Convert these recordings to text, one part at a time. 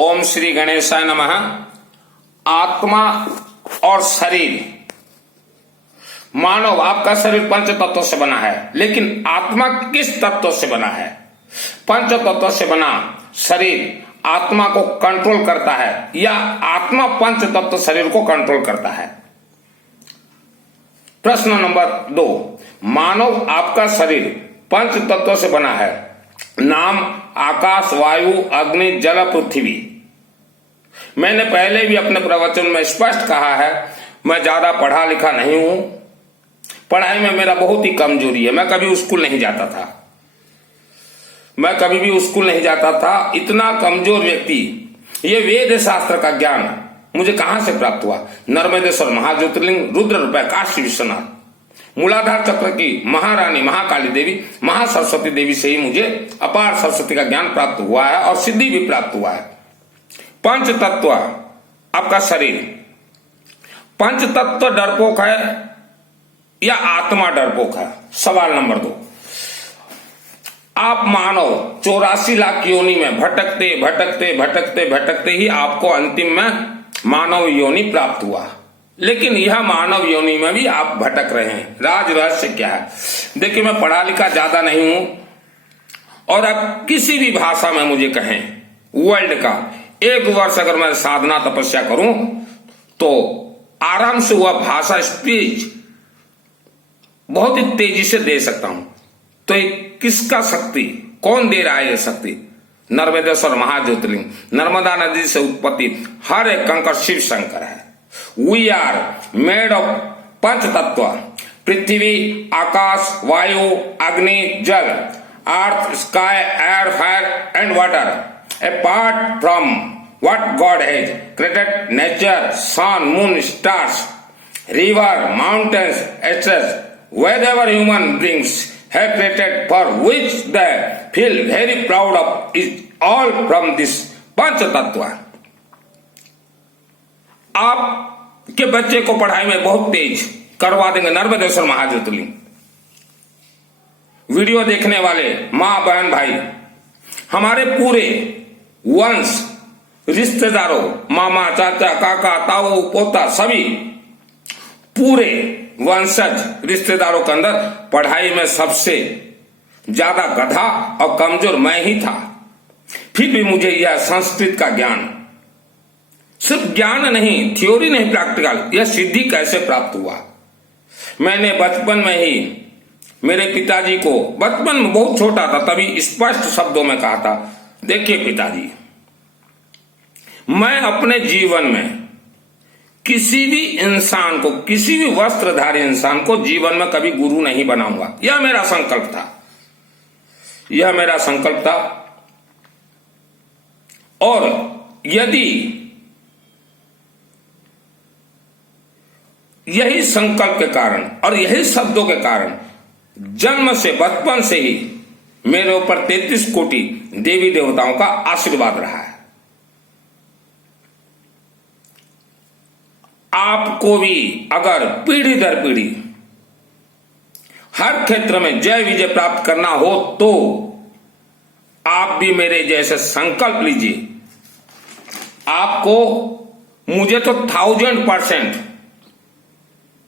ओम श्री गणेशाय नमः। आत्मा और शरीर, मानव आपका शरीर पंच तत्वों से बना है, लेकिन आत्मा किस तत्व से बना है? पंच तत्व से बना शरीर आत्मा को कंट्रोल करता है या आत्मा पंच तत्व शरीर को कंट्रोल करता है? प्रश्न नंबर 2, मानव आपका शरीर पंच तत्वों से बना है। नाम आकाश, वायु, अग्नि, जल, पृथ्वी। मैंने पहले भी अपने प्रवचन में स्पष्ट कहा है, मैं ज्यादा पढ़ा लिखा नहीं हूं, पढ़ाई में मेरा बहुत ही कमजोरी है। मैं कभी स्कूल नहीं जाता था, मैं कभी भी स्कूल नहीं जाता था। इतना कमजोर व्यक्ति, ये वेद शास्त्र का ज्ञान मुझे कहां से प्राप्त हुआ? नर्मदेश्वर महाज्योतिर्लिंग, रुद्र रूपये काशी विश्वनाथ, मूलाधार चक्र की महारानी महाकाली देवी, महासरस्वती देवी से ही मुझे अपार सरस्वती का ज्ञान प्राप्त हुआ है और सिद्धि भी प्राप्त हुआ है। पंच तत्व आपका शरीर, पंच तत्व डरपोक है या आत्मा डरपोक है? सवाल नंबर 2, आप मानव 84 लाख योनि में भटकते भटकते भटकते भटकते ही आपको अंतिम में मानव योनि प्राप्त हुआ, लेकिन यह मानव योनि में भी आप भटक रहे हैं। राज रहस्य क्या है? देखिए, मैं पढ़ा लिखा ज्यादा नहीं हूं, और अब किसी भी भाषा में मुझे कहें वर्ल्ड का 1 वर्ष अगर मैं साधना तपस्या करूं तो आराम से वह भाषा स्पीच बहुत ही तेजी से दे सकता हूं। तो ये किसका शक्ति, कौन दे रहा है ये शक्ति? नर्मदेश्वर महाज्योतिर्लिंग, नर्मदा नदी से उत्पत्ति हर एक कंकर शिव शंकर है। We are made of panch tattva, prithvi, akash, vayu, agni, jal, earth, sky, air, fire and water. Apart from what God has created, nature, sun, moon, stars, river, mountains, etc. Whatever human beings have created, for which they feel very proud of, is all from this पंच तत्व। आपके बच्चे को पढ़ाई में बहुत तेज करवा देंगे Narmadeshwar महाज्योतिर्लिंग। Video देखने वाले मां, बहन, भाई, हमारे पूरे वंश, रिश्तेदारों, मामा, चाचा, काका, ताऊ, पोता, सभी पूरे वंशज रिश्तेदारों के अंदर पढ़ाई में सबसे ज्यादा गधा और कमजोर मैं ही था। फिर भी मुझे यह संस्कृत का ज्ञान, सिर्फ ज्ञान नहीं, थ्योरी नहीं, प्रैक्टिकल, यह सिद्धि कैसे प्राप्त हुआ? मैंने बचपन में ही मेरे पिताजी को, बचपन में बहुत छोटा था तभी स्पष्ट शब्दों में कहा था, देखिए पिताजी, मैं अपने जीवन में किसी भी इंसान को, किसी भी वस्त्रधारी इंसान को जीवन में कभी गुरु नहीं बनाऊंगा। यह मेरा संकल्प था, यह मेरा संकल्प था। और यदि यही संकल्प के कारण और यही शब्दों के कारण जन्म से, बचपन से ही मेरे ऊपर 33 कोटि देवी देवताओं का आशीर्वाद रहा है। आपको भी अगर पीढ़ी दर पीढ़ी हर क्षेत्र में जय विजय प्राप्त करना हो तो आप भी मेरे जैसे संकल्प लीजिए। आपको, मुझे तो 1000%,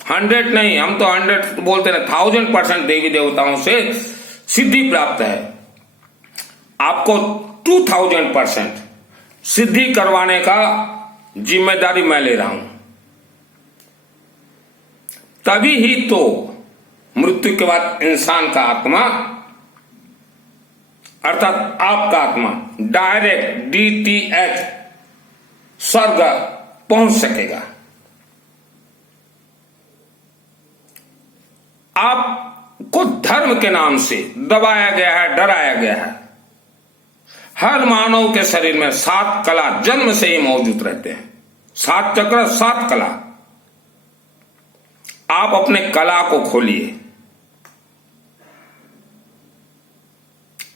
100 नहीं, हम तो 100 बोलते हैं, 1000% देवी देवताओं से सिद्धि प्राप्त है। आपको 2000% सिद्धि करवाने का जिम्मेदारी मैं ले रहा हूं। तभी ही तो मृत्यु के बाद इंसान का आत्मा, अर्थात आपका आत्मा, डायरेक्ट DTH स्वर्ग पहुंच सकेगा। आपको धर्म के नाम से दबाया गया है, डराया गया है। हर मानव के शरीर में 7 कला जन्म से ही मौजूद रहते हैं, 7 चक्र, 7 कला। आप अपने कला को खोलिए,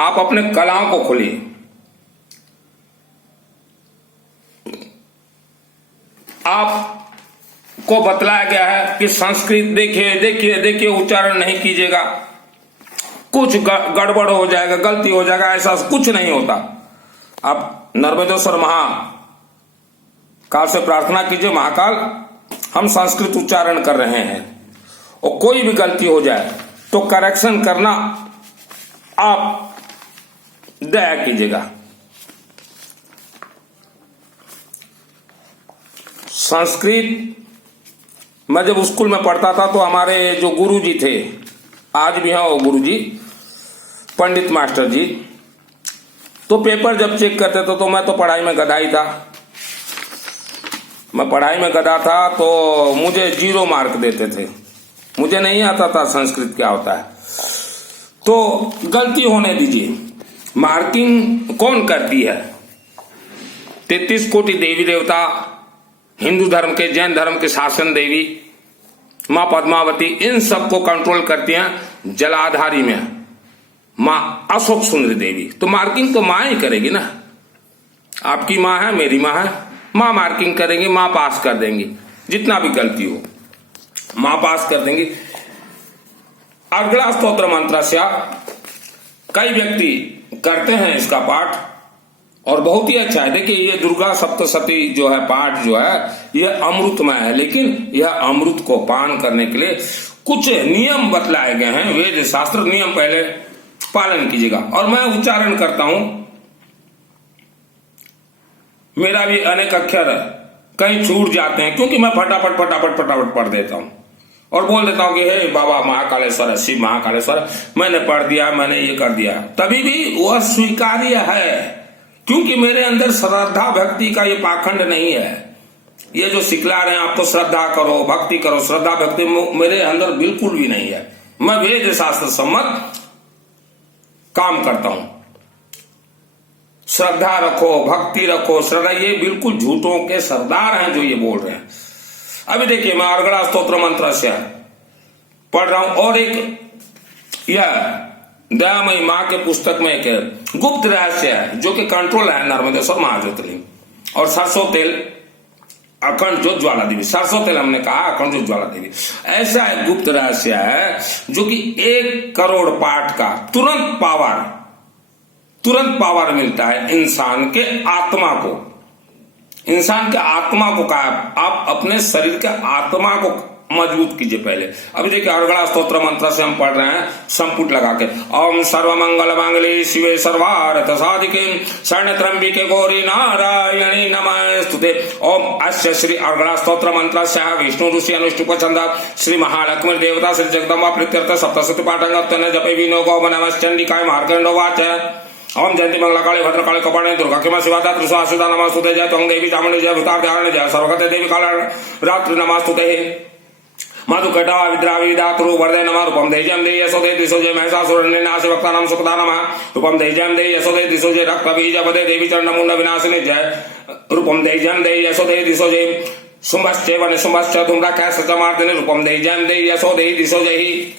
आप अपने कलाओं को खोलिए। आपको बतलाया गया है कि संस्कृत, देखिए देखिए देखिए, उच्चारण नहीं कीजिएगा, कुछ गड़बड़ हो जाएगा, गलती हो जाएगा, ऐसा कुछ नहीं होता। आप नर्मदेश्वर महाकाल से प्रार्थना कीजिए, महाकाल हम संस्कृत उच्चारण कर रहे हैं और कोई भी गलती हो जाए तो करेक्शन करना आप दया कीजिएगा। संस्कृत मैं जब स्कूल में पढ़ता था तो हमारे जो गुरुजी थे, आज भी हैं वो गुरुजी, पंडित मास्टर जी, तो पेपर जब चेक करते थे तो मैं तो पढ़ाई में गधा ही था। मैं पढ़ाई में गधा था तो मुझे 0 मार्क देते थे। मुझे नहीं आता था संस्कृत क्या होता है। तो गलती होने दीजिए, मार्किंग कौन करती है? 33 कोटि देवी देवता, हिंदू धर्म के, जैन धर्म के शासन देवी माँ पद्मावती, इन सबको कंट्रोल करती हैं जलाधारी में माँ अशोक सुंदरी देवी। तो मार्किंग तो माँ ही करेगी ना। आपकी माँ है, मेरी माँ है, माँ मार्किंग करेंगी, माँ पास कर देंगी। जितना भी गलती हो माँ पास कर देंगी। अर्गला स्तोत्र मंत्र से कई व्यक्ति करते हैं इसका पाठ और बहुत ही अच्छा है। देखिए ये दुर्गा सप्तशती जो है पाठ जो है ये अमृतमय है, लेकिन यह अमृत को पान करने के लिए कुछ नियम बतलाए गए हैं। वेद शास्त्र नियम पहले पालन कीजिएगा। और मैं उच्चारण करता हूं, मेरा भी अनेक अक्षर कहीं छूट जाते हैं क्योंकि मैं फटाफट फटाफट फटाफट पढ़ देता हूं और बोल देता हूं कि हे बाबा महाकालेश्वर, शिव महाकालेश्वर, मैंने पढ़ दिया, मैंने ये कर दिया। तभी भी वह स्वीकार्य है क्योंकि मेरे अंदर श्रद्धा भक्ति का ये पाखंड नहीं है। ये जो सिखला रहे हैं आपको श्रद्धा करो, भक्ति करो, श्रद्धा भक्ति मेरे अंदर बिल्कुल भी नहीं है। मैं वेद शास्त्र सम्मत काम करता हूं। श्रद्धा रखो, भक्ति रखो, श्रद्धा, ये बिल्कुल झूठों के सरदार हैं जो ये बोल रहे हैं। अभी देखिए मैं अर्गला स्तोत्र मंत्र से पढ़ रहा हूं और एक यह दयामयी माँ के पुस्तक में एक गुप्त रहस्य है जो कि कंट्रोल है नर्मदेश्वर महाज्योतिर्लिंग और सरसों तेल अखंड ज्योत ज्वाला देवी। सरसों तेल हमने कहा अखंड ज्योत ज्वाला देवी। ऐसा एक गुप्त रहस्य है जो कि 1 करोड़ पाठ का तुरंत पावर मिलता है इंसान के आत्मा को। इंसान के आत्मा को कहा, आप अपने शरीर के आत्मा को मजबूत कीजिए पहले। अभी देखिए अर्गला स्तोत्र मंत्र से हम पढ़ रहे हैं संपुट लगा के। ओम सर्वमंगल मांगल्ये शिवे सर्वार्थ साधिके शरण्यत्र्यंबिके गौरी नारायणी नमस्तुते। ओम अस्य श्री अर्गला स्तोत्र मंत्र से विष्णु ऋषि अनुष्टुप छंद श्री महालक्ष्मी देवता श्री जगदम्बा प्रीत्यर्थ सप्तशती पाठंग जपे विनो गौ नमश्चंडिकाय मार्कंडो वाच। ओम जयंती मंगला काली भद्रकाली कपाणे दुर्गा क्षमा शिवा धातृ सुधा नमस्तुते। जय त्वं देवी चामुंडी जय भूतार्धारण्य जय सर्वगते देवी काल रात्रि नमस्तुते। मधु कटा विद्रा विदातृ वर्धे नमः। रूपम देजम दे यशोदे दिशोजय महिषासुरने नाशे वक्तानां सुखदा नमः। रूपम देजम दे यशोदे दिशोजय रक्त बीज वदे देवी चरण मुंड विनाशिने जय। रूपम देजम दे यशोदे दिशोजय शुंभश्चैव निशुंभश्च धूम्राख्याश्च च मार्दिने। रूपम देजम दे यशोदे दिशोजय।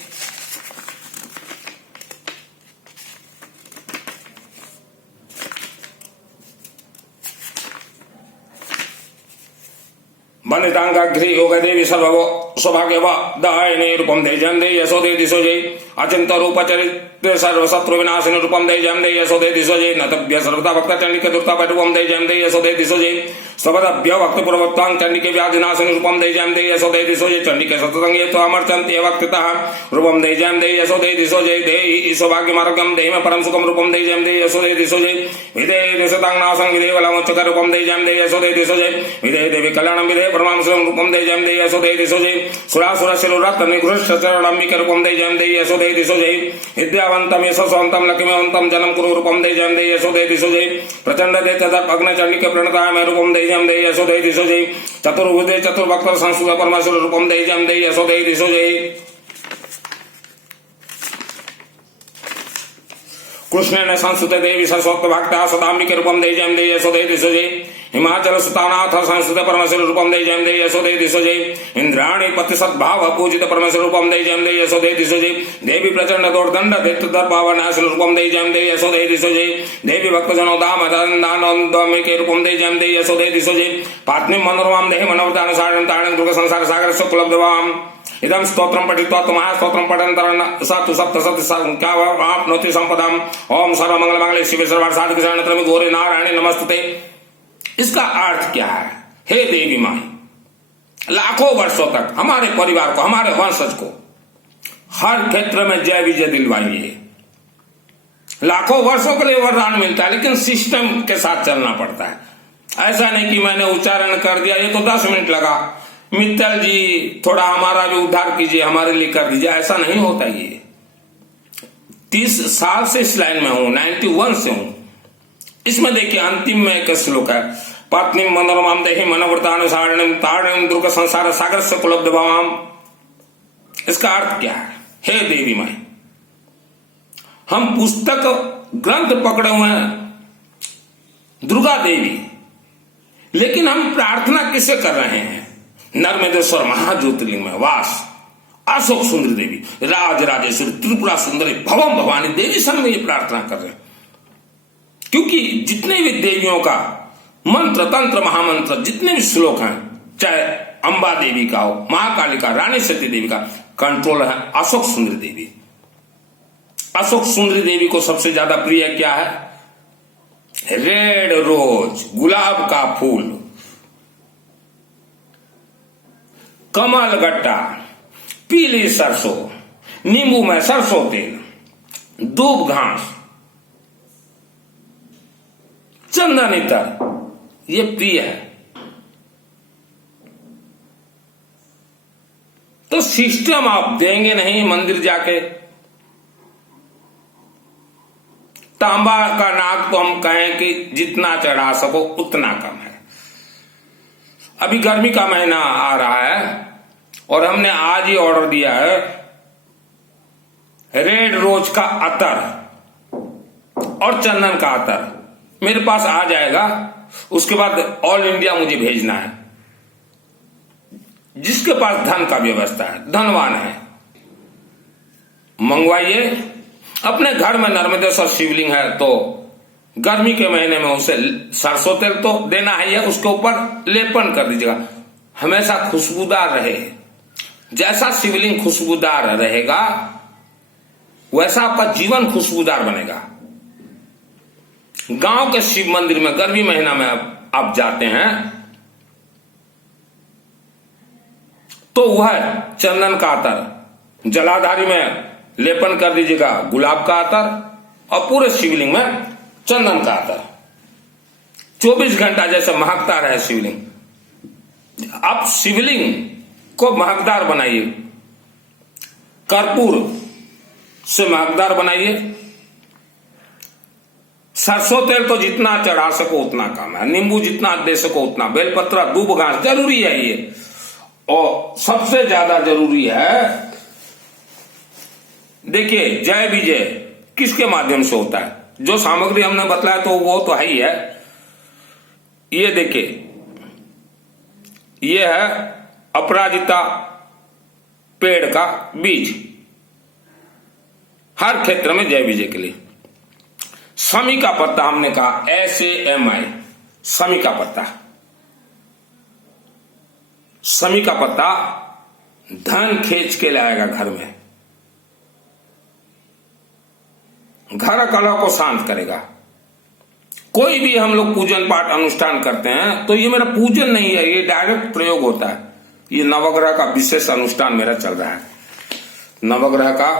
वनितांगाग्री योग देवी सर्वो सौभाग्य दायिनी। रूपम देजम दे यशोदे दिशोजय। अचिंत रूप चरित्र सर्व शत्रु विनाशिनी। रूपम देजम दे यशोदे दिशोजय। नतभ्य सर्वदा भक्त चंडिके दुर्ता रूपम देजम दे यशोदे दिशोजय। सबदभ्य भक्त पूर्वक्तां चंडिके व्याधिनाशिनी। रूपम देजम दे यशोदे दिशोजय। चंडिके सततं ये तो अमर्चन्ति वक्तितः। रूपम देजम दे यशोदे दिशोजय। देहि सौभाग्य मार्गम देहि परम सुखम। रूपम देजम दे यशोदे दिशोजय। विदे दिशतां नासं विदे वलमुच्चकर। रूपम देजम दे यशोदे दिशोजय। विदे देवी कल्याणं विदे परमांशं। रूपम देजम दे यशोदे दिशोजय। सुरासुर शिरोरक्त निगृष्ट चरणंबिके। रूपम देजम दे यशोदे दिशोजय। विद्यावंतम यशस्वंतम लक्ष्मीवंतम जनम कुरु। रूपम देजम दे यशोदे दिशोजय। प्रचंड दे तदप अग्नि चंडिके प्रणताय मैं। रूपम देजम दे यशोदे दिशोजय। चतुर्भुजे चतुर्भक्त संस्कृत परमेश्वर। रूपम देजम दे यशोदे दिशोजय। कृष्णेन संस्कृते देवी सरस्वती भक्ता सदाम्बिके। रूपम देजम दे यशोदे दिशोजय। हिमाचल सुतानाथ संस्कृत परमेश्वर। रूपम देजम दे यशोदे दिशोजय। इंद्राणी पति सद्भाव पूजित परमेश्वर। रूपम देजम दे यशोदे दिशोजय। देवी प्रचंड दौर्दंड दैत्य दर्भावनाश। रूपम देजम दे यशोदे दिशोजय। देवी भक्त जनो दाम दानोन्दामिके। रूपम देजम दे यशोदे दिशोजय। पात्नी मनोरमाम देहि मनोवतानुसारं तारणं दुर्ग संसार सागर कुलब्धवाम। इदम स्तोत्रम पठित्वा तुम्हारा स्तोत्रम पठन सत्य सत्य सत्य क्या आप नोति संपदम ओम सर्व मंगल मंगल शिव सर्वार्थ साधक शरण गौरी नारायण नमस्ते। इसका अर्थ क्या है? हे देवी माई, लाखों वर्षों तक हमारे परिवार को, हमारे वंशज को हर क्षेत्र में जय विजय दिलवाइए। लाखों वर्षों के लिए वरदान मिलता है, लेकिन सिस्टम के साथ चलना पड़ता है। ऐसा नहीं कि मैंने उच्चारण कर दिया, ये तो 10 मिनट लगा, मित्तल जी थोड़ा हमारा भी उद्धार कीजिए, हमारे लिए कर दीजिए, ऐसा नहीं होता। ये 30 साल से इस लाइन में हूं, 91 से हूं। इसमें देखिए अंतिम में एक श्लोक है, पत्नी मनोरमाम देहि मनोवृतानुसारणिम तारणिम दुर्ग संसार सागर से कुलब्ध भवाम। इसका अर्थ क्या है? हे देवी माई, हम पुस्तक ग्रंथ पकड़े हुए हैं दुर्गा देवी, लेकिन हम प्रार्थना किसे कर रहे हैं? नर्मदेश्वर महाज्योतिर्लिंग में वास अशोक सुंदरी देवी, राज राजेश्वरी, त्रिपुरा सुंदरी, भवम भवानी देवी सन में ये प्रार्थना कर रहे हैं। क्योंकि जितने भी देवियों का मंत्र तंत्र महामंत्र जितने भी श्लोक हैं, चाहे अंबा देवी का हो, महाकालिका, रानी सती देवी का, कंट्रोल है अशोक सुंदरी देवी। अशोक सुंदरी देवी को सबसे ज्यादा प्रिय क्या है? रेड रोज, गुलाब का फूल, कमल गट्टा, पीली सरसों, नींबू में सरसों तेल, दूब घास, चंदन इत्र, ये प्रिय है। तो सिस्टम आप देंगे नहीं मंदिर जाके। तांबा का नाग तो हम कहें कि जितना चढ़ा सको उतना कम है। अभी गर्मी का महीना आ रहा है और हमने आज ही ऑर्डर दिया है रेड रोज का अतर और चंदन का अतर, मेरे पास आ जाएगा। उसके बाद ऑल इंडिया मुझे भेजना है। जिसके पास धन का व्यवस्था है, धनवान है, मंगवाइए। अपने घर में नर्मदेश्वर शिवलिंग है तो गर्मी के महीने में उसे सरसों तेल तो देना है, उसके ऊपर लेपन कर दीजिएगा, हमेशा खुशबूदार रहे। जैसा शिवलिंग खुशबूदार रहेगा वैसा आपका जीवन खुशबूदार बनेगा। गांव के शिव मंदिर में गर्मी महीना में आप जाते हैं तो वह चंदन का अतर, जलाधारी में लेपन कर दीजिएगा गुलाब का अतर और पूरे शिवलिंग में चंदन का अतर। 24 घंटा जैसे महकता रहे शिवलिंग। आप शिवलिंग को महकदार बनाइए, कर्पूर से महकदार बनाइए। सरसों तेल तो जितना चढ़ा सको उतना कम है, नींबू जितना दे सको उतना, बेलपत्र, दूब घास जरूरी है ये, और सबसे ज्यादा जरूरी है देखिए जय विजय किसके माध्यम से होता है? जो सामग्री हमने बतलाया तो वो तो है ही है। ये देखिए, ये है अपराजिता पेड़ का बीज, हर क्षेत्र में जय विजय के लिए। समी का पत्ता हमने कहा SAMI, समी का पत्ता। समी का पत्ता धन खींच के लाएगा घर में, घर कलह को शांत करेगा। कोई भी हम लोग पूजन पाठ अनुष्ठान करते हैं तो ये मेरा पूजन नहीं है, ये डायरेक्ट प्रयोग होता है। ये नवग्रह का विशेष अनुष्ठान मेरा चल रहा है। नवग्रह का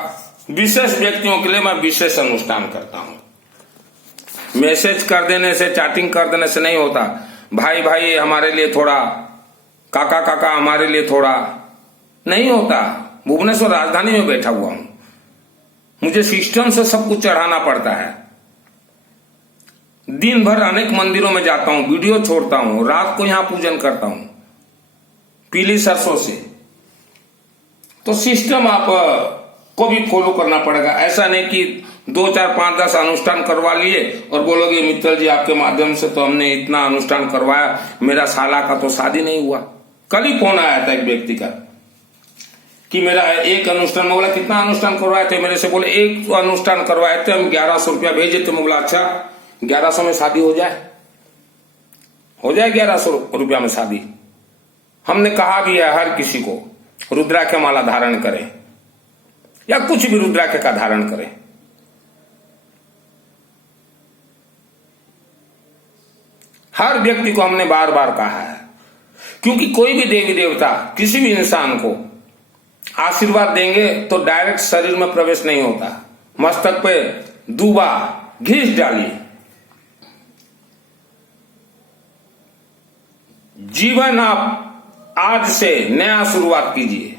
विशेष व्यक्तियों के लिए मैं विशेष अनुष्ठान करता हूं। मैसेज कर देने से, चैटिंग कर देने से नहीं होता। भाई भाई हमारे लिए थोड़ा, काका काका हमारे लिए थोड़ा, नहीं होता। भुवनेश्वर राजधानी में बैठा हुआ हूं, मुझे सिस्टम से सब कुछ चढ़ाना पड़ता है। दिन भर अनेक मंदिरों में जाता हूं, वीडियो छोड़ता हूं, रात को यहां पूजन करता हूं पीली सरसों से। तो सिस्टम आप को भी फॉलो करना पड़ेगा। ऐसा नहीं कि 2, 4, 5, 10 अनुष्ठान करवा लिए और बोलोगे मित्तल जी आपके माध्यम से तो हमने इतना अनुष्ठान करवाया, मेरा साला का तो शादी नहीं हुआ। कल ही फोन आया था एक व्यक्ति का कि मेरा एक अनुष्ठान में, बोला कितना अनुष्ठान करवाए थे? मेरे से बोले एक अनुष्ठान करवाए थे, हम 1100 रुपया भेजे थे। मैं बोला अच्छा 1100 में शादी हो जाए? हो जाए 1100 रुपया में शादी? हमने कहा भी है हर किसी को रुद्राक्ष माला धारण करें या कुछ भी रुद्राक्ष का धारण करें। हर व्यक्ति को हमने बार बार कहा है, क्योंकि कोई भी देवी देवता किसी भी इंसान को आशीर्वाद देंगे तो डायरेक्ट शरीर में प्रवेश नहीं होता, मस्तक पे दूबा घिस डालिए। जीवन आप आज से नया शुरुआत कीजिए।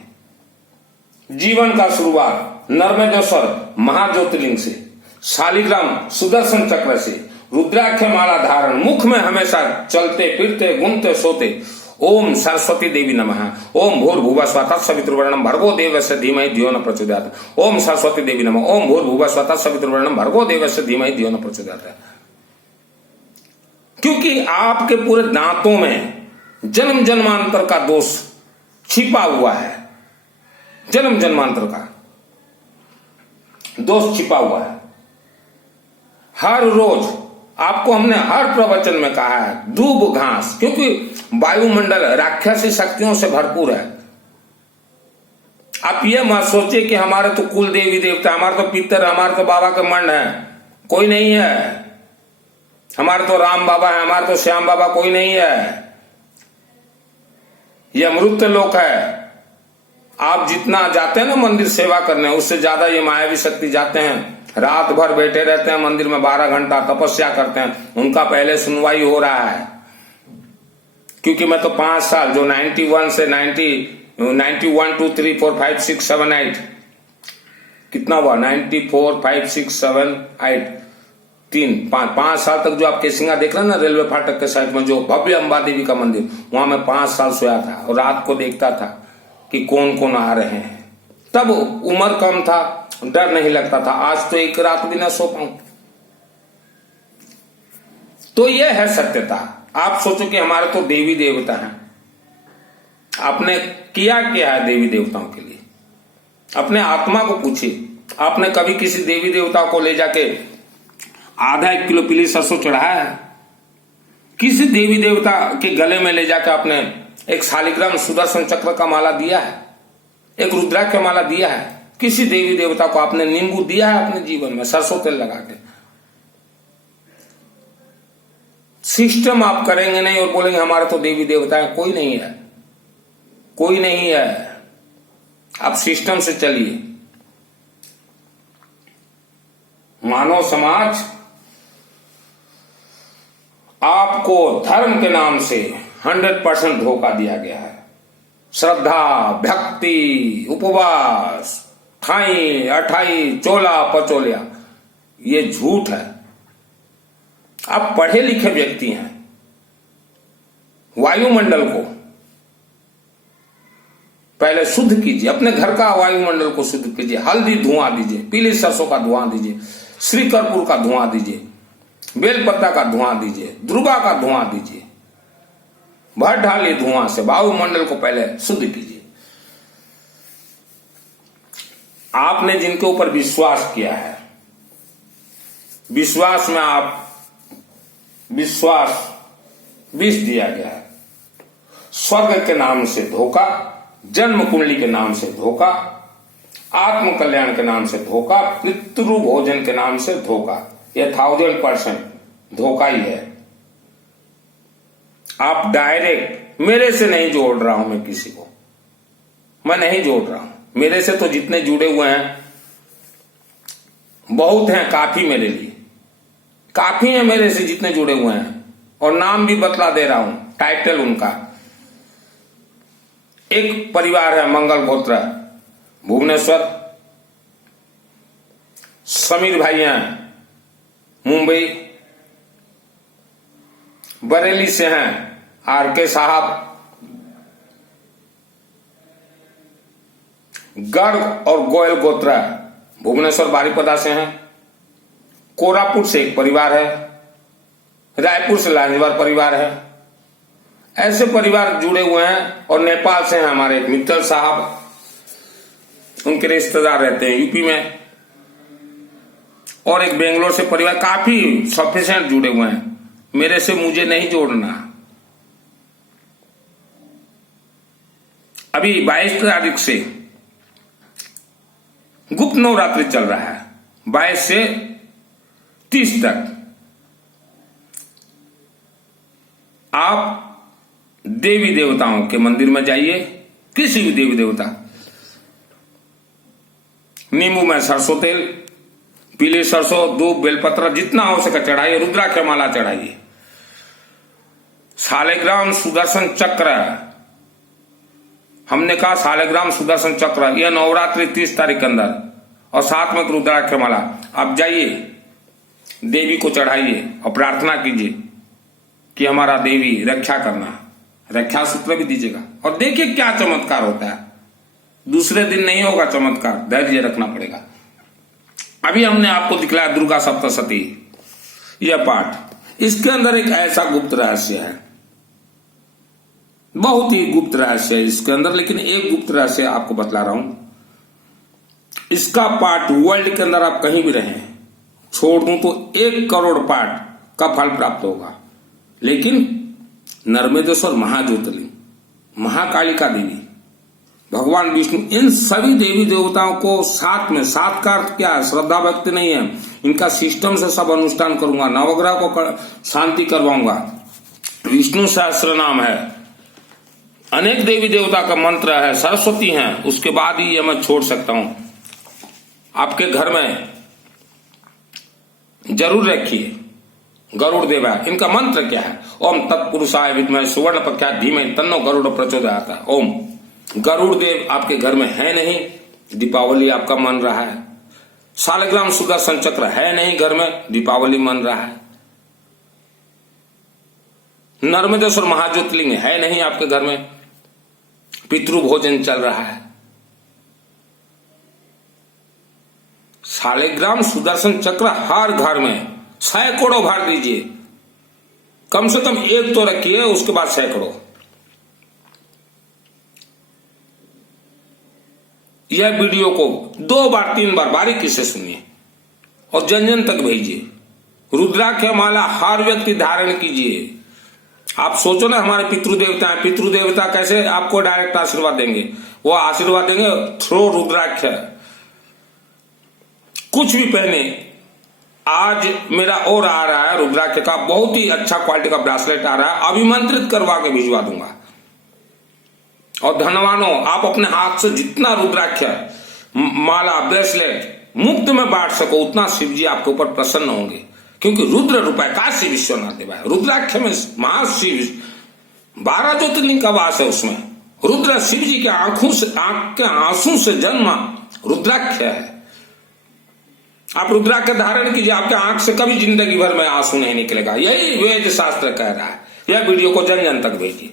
जीवन का शुरुआत नर्मदेश्वर महाज्योतिर्लिंग से, शालिग्राम सुदर्शन चक्र से, रुद्राक्ष माला धारण, मुख में हमेशा चलते फिरते घूमते सोते ओम सरस्वती देवी नमः, ओम भूर्भुवः स्वः तत्सवितुर्वरेण्यं भर्गो देवस्य धीमहि धियो न प्रचोदयात्, ओम सरस्वती देवी नमः, ओम भूर्भुवः स्वः तत्सवितुर्वरेण्यं भर्गो देवस्य धीमहि धियो न प्रचोदयात्। क्योंकि आपके पूरे दांतों में जन्म जन्मांतर का दोष छिपा हुआ है, जन्म जन्मांतर का दोष छिपा हुआ है। हर रोज आपको हमने हर प्रवचन में कहा है दूब घास, क्योंकि वायुमंडल राक्षसी शक्तियों से भरपूर है। आप ये मत सोचिए कि हमारे तो कुल देवी देवता, हमारे तो पितर, हमारे तो बाबा के मंड है, कोई नहीं है। हमारे तो राम बाबा है, हमारे तो श्याम बाबा, कोई नहीं है। ये अमृत लोक है। आप जितना जाते हैं ना मंदिर सेवा करने, उससे ज्यादा ये मायावी शक्ति जाते हैं, रात भर बैठे रहते हैं मंदिर में, 12 घंटा तपस्या करते हैं। उनका पहले सुनवाई हो रहा है, क्योंकि मैं तो 5 साल जो 91 से 91 2 3 4 5 6 7 8 कितना हुआ, 94 5 6 7 8 5 साल तक जो आप केसिंगा देख रहे हैं ना रेलवे फाटक के साइड में, जो भव्य अंबा देवी का मंदिर, वहां मैं 5 साल सोया था और रात को देखता था कि कौन कौन आ रहे हैं। तब उम्र कम था, डर नहीं लगता था। आज तो एक रात भी ना सो पाऊं। तो यह है सत्यता। आप सोचो कि हमारे तो देवी देवता हैं, आपने किया क्या है देवी देवताओं के लिए? अपने आत्मा को पूछिए, आपने कभी किसी देवी देवता को ले जाके आधा 1 किलो पीली सरसों चढ़ाया है? किसी देवी देवता के गले में ले जाकर आपने एक शालिग्राम सुदर्शन चक्र का माला दिया है, एक रुद्राक्ष का माला दिया है? किसी देवी देवता को आपने नींबू दिया है अपने जीवन में सरसों तेल लगा के? सिस्टम आप करेंगे नहीं और बोलेंगे हमारे तो देवी देवता है, कोई नहीं है, कोई नहीं है। आप सिस्टम से चलिए। मानव समाज आपको धर्म के नाम से 100% धोखा दिया गया है। श्रद्धा, भक्ति, उपवास, खाई अठाई चोला पचोलिया, ये झूठ है। आप पढ़े लिखे व्यक्ति हैं, वायुमंडल को पहले शुद्ध कीजिए, अपने घर का वायुमंडल को शुद्ध कीजिए। हल्दी धुआं दीजिए, पीली सरसों का धुआं दीजिए, श्री कर्पूर का धुआं दीजिए, बेलपत्ता का धुआं दीजिए, ध्रुवा का धुआं दीजिए, भर ढाली धुआं से वायुमंडल को पहले शुद्ध कीजिए। आपने जिनके ऊपर विश्वास किया है, विश्वास में आप विश्वास विष दिया गया है। स्वर्ग के नाम से धोखा, जन्म कुंडली के नाम से धोखा, आत्म कल्याण के नाम से धोखा, पितृ भोजन के नाम से धोखा। ये 1000% धोखा ही है। आप डायरेक्ट, मेरे से नहीं जोड़ रहा हूं मैं किसी को, मैं नहीं जोड़ रहा हूं। मेरे से तो जितने जुड़े हुए हैं बहुत हैं, काफी मेरे लिए, काफी है मेरे से जितने जुड़े हुए हैं। और नाम भी बतला दे रहा हूं, टाइटल उनका। एक परिवार है मंगल गोत्र भुवनेश्वर, समीर भाई हैं मुंबई, बरेली से हैं आरके साहब, गर्ग और गोयल गोत्रा भुवनेश्वर बारीपदा से हैं, कोरापुट से एक परिवार है, रायपुर से लांजवार परिवार है। ऐसे परिवार जुड़े हुए हैं। और नेपाल से हैं हमारे एक मित्तल साहब, उनके रिश्तेदार रहते हैं यूपी में। और एक बेंगलोर से परिवार, काफी सफिशिएंट जुड़े हुए हैं। मेरे से मुझे नहीं जोड़ना। अभी 22 तारीख से गुप्त नवरात्रि चल रहा है, 22 से 30 तक। आप देवी देवताओं के मंदिर में जाइए, किसी भी देवी देवता, नींबू में सरसों तेल, पीले सरसों, दूब, बेलपत्र जितना हो सके चढ़ाइए, रुद्राक्ष माला चढ़ाइए। शालिग्राम सुदर्शन चक्र, हमने कहा शालिग्राम सुदर्शन चक्र, यह नवरात्रि 30 तारीख के अंदर, और साथ में रुद्राक्ष माला। आप जाइए, देवी को चढ़ाइए और प्रार्थना कीजिए कि हमारा देवी रक्षा करना, रक्षा सूत्र भी दीजिएगा। और देखिए क्या चमत्कार होता है। दूसरे दिन नहीं होगा चमत्कार, धैर्य रखना पड़ेगा। अभी हमने आपको दिखलाया दुर्गा सप्तशती, यह पाठ, इसके अंदर एक ऐसा गुप्त रहस्य है, बहुत ही गुप्त रहस्य है इसके अंदर, लेकिन एक गुप्त रहस्य आपको बतला रहा हूं। इसका पाठ वर्ल्ड के अंदर आप कहीं भी रहें, छोड़ दूं तो 1 करोड़ पाठ का फल प्राप्त होगा। लेकिन नर्मदेश्वर महाज्योतिर्लिंग, महाकालिका देवी, भगवान विष्णु, इन सभी देवी देवताओं को साथ में, साथ का अर्थ क्या है, श्रद्धा भक्ति नहीं है, इनका सिस्टम से सब अनुष्ठान करूंगा, नवग्रह को शांति करवाऊंगा। विष्णु सहस्त्र नाम है, अनेक देवी देवता का मंत्र है, सरस्वती है, उसके बाद ही ये मैं छोड़ सकता हूं। आपके घर में जरूर रखिए गरुड़ देवा, इनका मंत्र क्या है, ओम तत्पुरुषाय विद्महे सुवर्ण प्रख्यात धीमहि तन्नो गरुड़ प्रचोदयात्। ओम। गरुड़ देव आपके घर में है नहीं, दीपावली आपका मन रहा है। शालिग्राम सुदर्शन चक्र है नहीं घर में, दीपावली मन रहा है। नर्मदेश्वर महाज्योतिर्लिंग है नहीं आपके घर में, पितृ भोजन चल रहा है। शालिग्राम सुदर्शन चक्र हर घर में सैकड़ों भर दीजिए, कम से कम 1 तो रखिए, उसके बाद सैकड़ों। यह वीडियो को 2 बार 3 बार बारीकी से सुनिए और जन जन तक भेजिए। रुद्राक्ष माला हर व्यक्ति धारण कीजिए। आप सोचो ना, हमारे पितृदेवता हैं, पितृदेवता कैसे आपको डायरेक्ट आशीर्वाद देंगे, वो आशीर्वाद देंगे थ्रो रुद्राक्ष। कुछ भी पहने, आज मेरा और आ रहा है रुद्राक्ष का, बहुत ही अच्छा क्वालिटी का ब्रासलेट आ रहा है, अभिमंत्रित करवा के भिजवा दूंगा। और धनवानों, आप अपने हाथ से जितना रुद्राक्ष माला ब्रेसलेट मुफ्त में बांट सको, उतना शिव जी आपके ऊपर प्रसन्न होंगे। क्योंकि रुद्र रूपाय काशी विश्वनाथ देवाय, रुद्राक्ष में महाशिव 12 ज्योतिर्लिंग का वास है। उसमें रुद्र शिव जी के आंखों से, आंख के आंसू से जन्म रुद्राक्ष है। आप रुद्राक्ष धारण कीजिए, आपके आंख से कभी जिंदगी भर में आंसू नहीं निकलेगा। यही वेद शास्त्र कह रहा है। यह वीडियो को जन जन तक भेजिए।